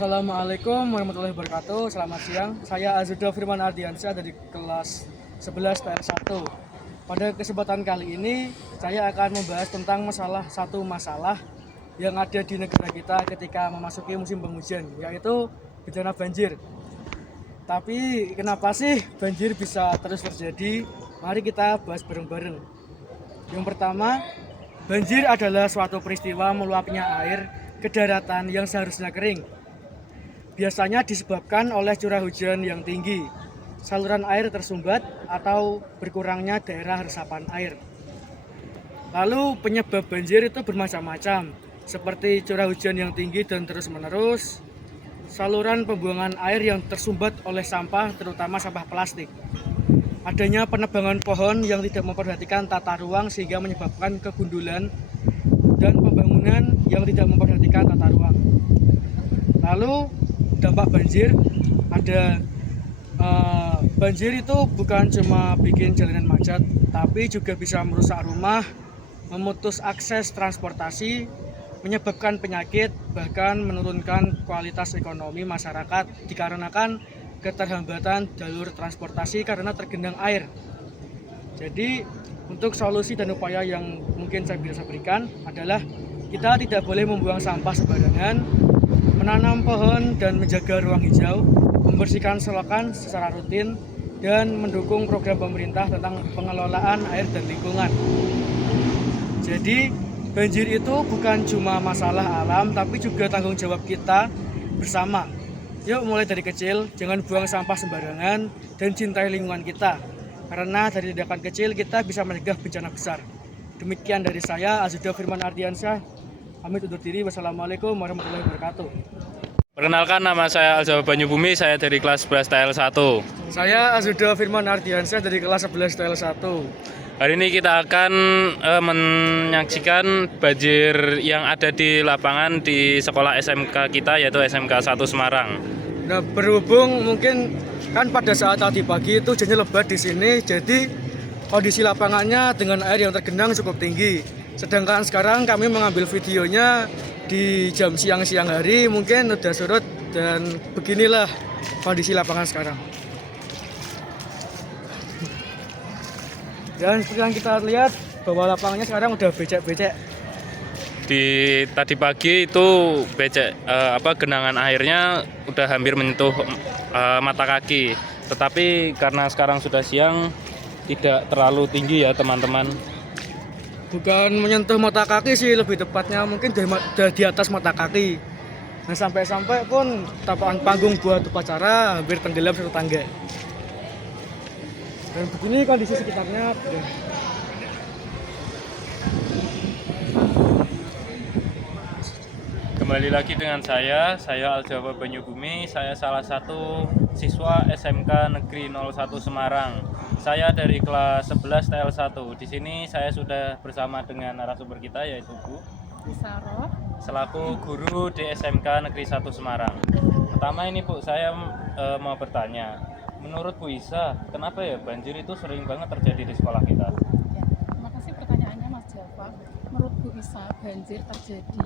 Assalamualaikum warahmatullahi wabarakatuh. Selamat siang. Saya Azuda Firman Ardiansyah dari kelas 11 TR1. Pada kesempatan kali ini saya akan membahas tentang satu masalah yang ada di negara kita ketika memasuki musim penghujan, yaitu bencana banjir. Tapi kenapa sih banjir bisa terus terjadi? Mari kita bahas bareng-bareng. Yang pertama, banjir adalah suatu peristiwa meluapnya air ke daratan yang seharusnya kering. Biasanya disebabkan oleh curah hujan yang tinggi, saluran air tersumbat, atau berkurangnya daerah resapan air. Lalu penyebab banjir itu bermacam-macam, seperti curah hujan yang tinggi dan terus-menerus, saluran pembuangan air yang tersumbat oleh sampah, terutama sampah plastik, adanya penebangan pohon yang tidak memperhatikan tata ruang sehingga menyebabkan kegundulan, dan pembangunan yang tidak memperhatikan tata ruang. Lalu dampak banjir ada banjir itu bukan cuma bikin jalanan macet, tapi juga bisa merusak rumah, memutus akses transportasi, menyebabkan penyakit, bahkan menurunkan kualitas ekonomi masyarakat dikarenakan keterhambatan jalur transportasi karena tergenang air. Jadi untuk solusi dan upaya yang mungkin saya bisa berikan adalah kita tidak boleh membuang sampah sembarangan, menanam pohon dan menjaga ruang hijau, membersihkan selokan secara rutin, dan mendukung program pemerintah tentang pengelolaan air dan lingkungan. Jadi banjir itu bukan cuma masalah alam, tapi juga tanggung jawab kita bersama. Yuk mulai dari kecil, jangan buang sampah sembarangan dan cintai lingkungan kita. Karena dari tindakan kecil kita bisa mencegah bencana besar. Demikian dari saya, Azuda Firman Ardiansyah. Pamit undur diri. Wassalamualaikum warahmatullahi wabarakatuh. Perkenalkan, nama saya Aljawa Banyubumi, saya dari kelas 11 TL1. Saya Azuda Firman Ardiansyah dari kelas 11 TL1. Hari ini kita akan menyaksikan banjir yang ada di lapangan di sekolah SMK kita, yaitu SMK 1 Semarang. Nah, berhubung mungkin kan pada saat tadi pagi itu hujannya lebat di sini, jadi kondisi lapangannya dengan air yang tergenang cukup tinggi. Sedangkan sekarang kami mengambil videonya di jam siang-siang hari, mungkin udah surut, dan beginilah kondisi lapangan sekarang. Dan seperti yang kita lihat bahwa lapangannya sekarang udah becek-becek. Tadi pagi itu genangan airnya udah hampir menyentuh mata kaki. Tetapi karena sekarang sudah siang, tidak terlalu tinggi ya teman-teman. Bukan menyentuh mata kaki sih, lebih tepatnya mungkin di atas mata kaki. Nah, sampai-sampai pun tapakan panggung buat upacara hampir tenggelam satu tangga. Dan begini kondisi sekitarnya. Kembali lagi dengan saya Aljawa Banyubumi. Saya salah satu siswa SMK Negeri 01 Semarang. Saya dari kelas 11 TL1. Di sini saya sudah bersama dengan narasumber kita, yaitu Bu Isaro, selaku guru di SMK Negeri 1 Semarang. Pertama ini Bu, saya mau bertanya, menurut Bu Isa, kenapa ya banjir itu sering banget terjadi di sekolah kita? ya, terima kasih pertanyaannya Mas Java. Menurut Bu Isa, banjir terjadi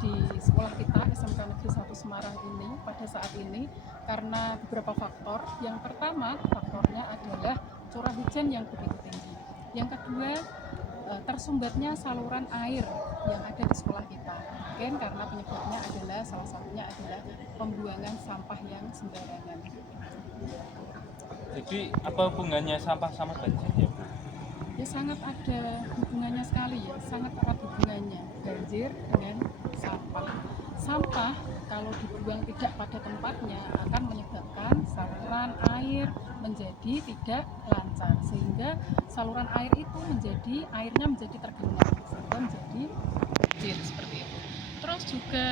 di sekolah kita SMK Negeri 1 Semarang ini pada saat ini karena beberapa faktor. Yang pertama, faktornya adalah curah hujan yang begitu tinggi. Yang kedua, tersumbatnya saluran air yang ada di sekolah kita. Mungkin karena penyebabnya adalah salah satunya adalah pembuangan sampah yang sembarangan. Jadi apa hubungannya sampah sama banjir ya Bu? Ya sangat ada hubungannya sekali ya, sangat erat hubungannya banjir dengan sampah. Sampah kalau dibuang tidak pada tempatnya akan menyebabkan saluran air menjadi tidak lancar, sehingga saluran air itu airnya menjadi tergenang sehingga menjadi banjir seperti itu. Terus juga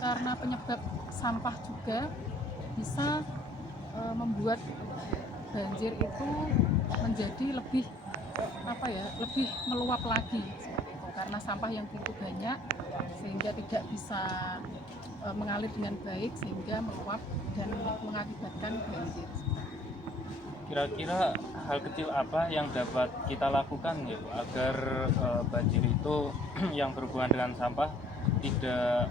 karena penyebab sampah juga bisa membuat banjir itu menjadi lebih meluap lagi seperti itu, karena sampah yang begitu banyak sehingga tidak bisa mengalir dengan baik sehingga meluap dan mengakibatkan banjir. Kira-kira hal kecil apa yang dapat kita lakukan ya Bu, agar banjir itu yang berhubungan dengan sampah tidak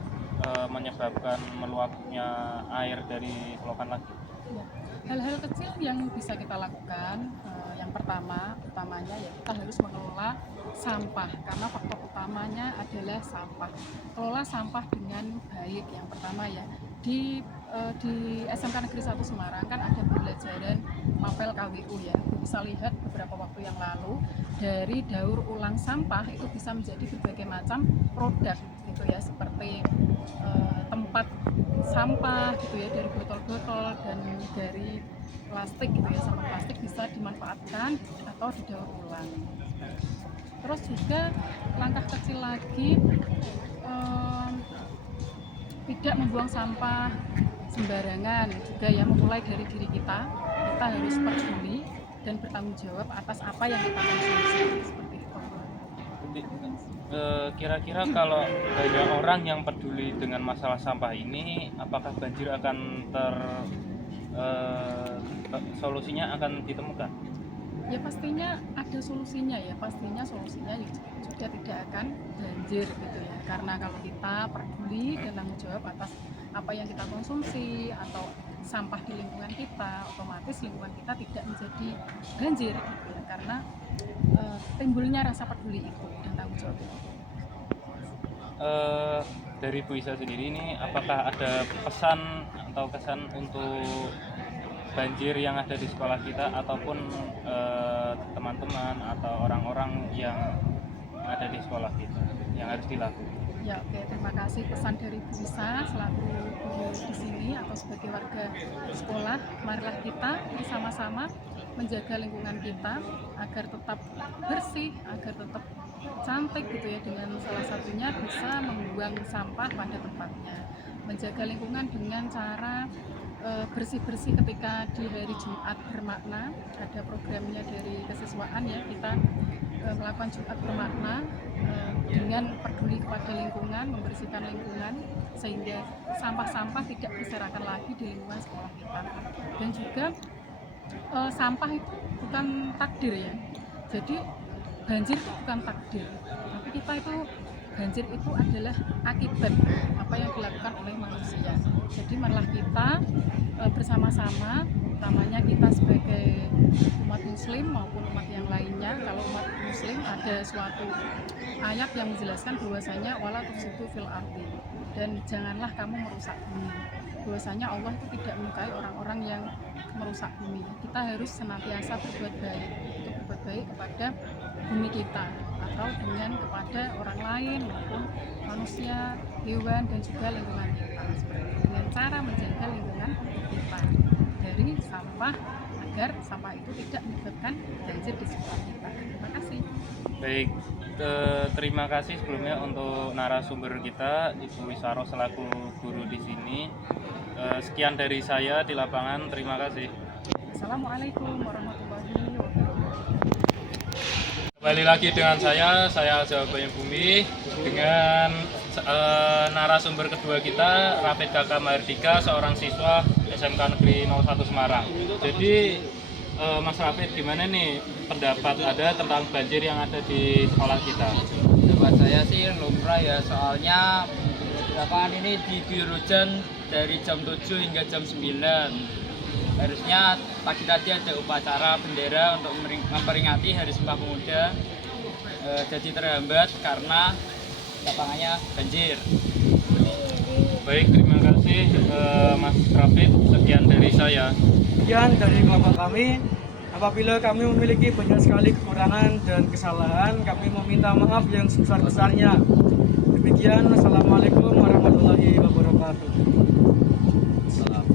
menyebabkan meluapnya air dari selokan lagi? Ya. Hal-hal kecil yang bisa kita lakukan, yang utamanya ya kita harus mengelola sampah karena faktor utamanya adalah sampah. Kelola sampah dengan baik yang pertama ya. Di SMK Negeri 1 Semarang kan ada pembelajaran mapel KWU ya. Bisa lihat beberapa waktu yang lalu dari daur ulang sampah itu bisa menjadi berbagai macam produk gitu ya, seperti tempat sampah gitu ya, dari botol-botol dan dari plastik gitu ya, sampah plastik bisa dimanfaatkan atau didaur ulang. Terus juga langkah kecil lagi, tidak membuang sampah sembarangan juga ya, memulai dari diri kita harus peduli dan bertanggung jawab atas apa yang kita konsumsi seperti itu. Kira-kira kalau banyak orang yang peduli dengan masalah sampah ini, apakah banjir akan solusinya akan ditemukan? Ya pastinya ada solusinya ya, pastinya solusinya juga tidak akan banjir gitu ya, karena kalau kita peduli dan tanggung jawab atas apa yang kita konsumsi atau sampah di lingkungan kita, otomatis lingkungan kita tidak menjadi banjir gitu ya, karena timbulnya rasa peduli itu dan tanggung jawab itu. Dari Bu Isa sendiri ini, apakah ada pesan atau kesan untuk banjir yang ada di sekolah kita ataupun teman-teman atau orang-orang yang ada di sekolah kita yang harus dilakukan? Ya oke, terima kasih pesan dari Bu Isa selaku guru di sini atau sebagai warga sekolah. Marilah kita bersama-sama menjaga lingkungan kita agar tetap bersih, agar tetap cantik gitu ya, dengan salah satunya bisa membuang sampah pada tempatnya. Menjaga lingkungan dengan cara bersih-bersih ketika di hari Jumat bermakna, ada programnya dari kesiswaan ya, kita melakukan Jumat bermakna dengan peduli kepada lingkungan, membersihkan lingkungan sehingga sampah-sampah tidak berserakan lagi di lingkungan sekolah kita. Dan juga sampah itu bukan takdir ya, jadi banjir itu bukan takdir, tapi kita itu banjir itu adalah akibat apa yang dilakukan oleh manusia. Jadi marilah kita bersama-sama, utamanya kita sebagai umat muslim maupun umat yang lainnya. Kalau umat muslim ada suatu ayat yang menjelaskan bahwasanya wala tufsidu fil ardi, dan janganlah kamu merusak bumi. Bahwasanya Allah itu tidak menyukai orang-orang yang merusak bumi. Kita harus senantiasa berbuat baik, untuk berbuat baik kepada bumi kita atau kepada orang lain maupun manusia, hewan dan juga lingkungan kita, dengan cara menjaga lingkungan kita dari sampah agar sampah itu tidak menyebabkan banjir di sekitar kita. Terima kasih. Baik, terima kasih sebelumnya untuk narasumber kita Ibu Wisaro selaku guru di sini. Sekian dari saya di lapangan, terima kasih. Assalamualaikum warahmatullahi wabarakatuh. Kembali lagi dengan saya Aljawa Banyubumi dengan narasumber kedua kita, Rafid Kakak Mahardika, seorang siswa SMK Negeri 01 Semarang. Jadi Mas Rafid, gimana nih pendapat ada tentang banjir yang ada di sekolah kita? Pendapat saya sih lumrah ya, soalnya lapangan ini diguyur hujan dari jam 7 hingga jam 9. Harusnya pagi tadi ada upacara bendera untuk memperingati Hari Sumpah Pemuda, jadi terhambat karena lapangannya banjir. Baik, terima kasih Mas Rafid. Sekian dari saya. Sekian dari kelompok kami. Apabila kami memiliki banyak sekali kekurangan dan kesalahan, kami meminta maaf yang sebesar-besarnya. Demikian, Assalamualaikum warahmatullahi wabarakatuh. Salam.